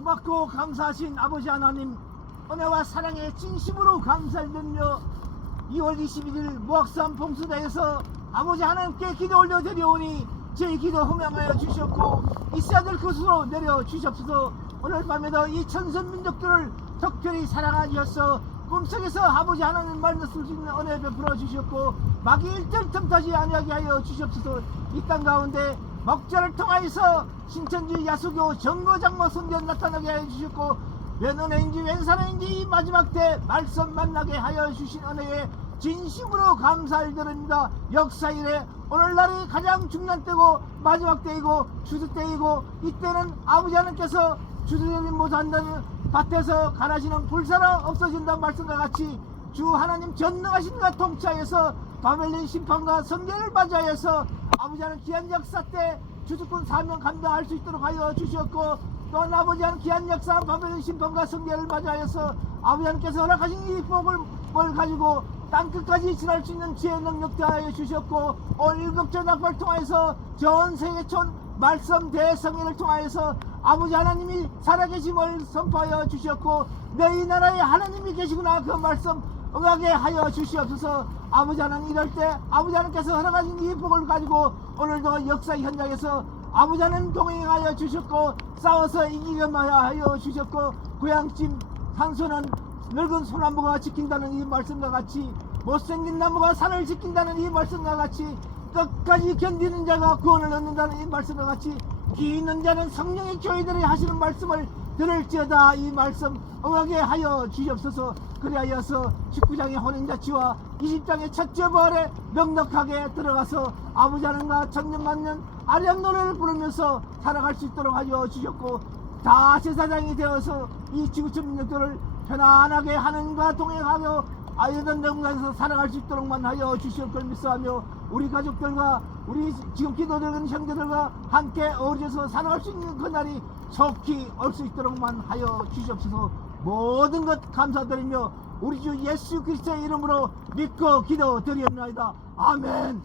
고맙고 감사하신 아버지 하나님 은혜와 사랑에 진심으로 감사를 드리며 2월 21일 무학산 봉수대에서 아버지 하나님께 기도 올려 드려오니 제 기도 허명하여 주셨고 있어야 될 것으로 내려 주셨소서. 오늘 밤에도 이 천선 민족들을 특별히 사랑하셔서 꿈속에서 아버지 하나님 말씀을 수 있는 은혜 베풀어 주셨고 마귀 일절 틈타지 아니하게 하여 주셨소서. 이 땅 가운데 먹자를 통하여서 신천지 야수교 정거장모 선견 나타나게 하여 주셨고 사랑인지 이 마지막 때 말씀 만나게 하여 주신 은혜에 진심으로 감사를 드립니다. 역사 이래 오늘날이 가장 중요한 때고 마지막 때이고 주드 때이고 이때는 아버지 하나님께서 주드님이 못한다는 밭에서 가라시는 불사라 없어진다 말씀과 같이 주 하나님 전능하신과 통치하여서 바벨린 심판과 성경을 맞이하여서 아버지 하나님 귀한 역사 때 주주권 사명 감당할 수 있도록 하여 주셨고 또한 아버지 하나님 귀한 역사 바벨린 심판과 성경을 맞이하여서 아버지 하나님께서 허락하신 이 복을 뭘 가지고 땅끝까지 지날 수 있는 지혜 능력 더하여 주셨고 오늘 일급전 낙발 통하여서 전 세계촌 말씀 대성회를 통하여서 아버지 하나님이 살아계심을 선포하여 주셨고 너희 나라에 하나님이 계시구나 그 말씀 응하게 하여 주시옵소서. 아버지 하나님 이럴 때 아버지 하나님께서 허락하신 이 복을 가지고 오늘도 역사 현장에서 아버지 하나님 동행하여 주셨고 싸워서 이기게 하여 주셨고 고향집 산소는 늙은 소나무가 지킨다는 이 말씀과 같이 못생긴 나무가 산을 지킨다는 이 말씀과 같이 끝까지 견디는 자가 구원을 얻는다는 이 말씀과 같이 기 있는 자는 성령의 교회들이 하시는 말씀을 들을지어다 이 말씀 응하게 하여 주시옵소서. 그리하여서 19장의 혼인자치와 20장의 첫째 부활에 넉넉하게 들어가서 아버지 하나님과 천년만년 아련 노래를 부르면서 살아갈 수 있도록 하여 주셨고 다 제사장이 되어서 이 지구촌 민족들을 편안하게 하나님과 동행하며 아이던 영광에서 살아갈 수 있도록만 하여 주실 걸 믿사하며 우리 가족들과 우리 지금 기도드리는 형제들과 함께 어우러져서 살아갈 수 있는 그날이 속히 올 수 있도록만 하여 주시옵소서. 모든 것 감사드리며 우리 주 예수 그리스도의 이름으로 믿고 기도드리옵나이다. 아멘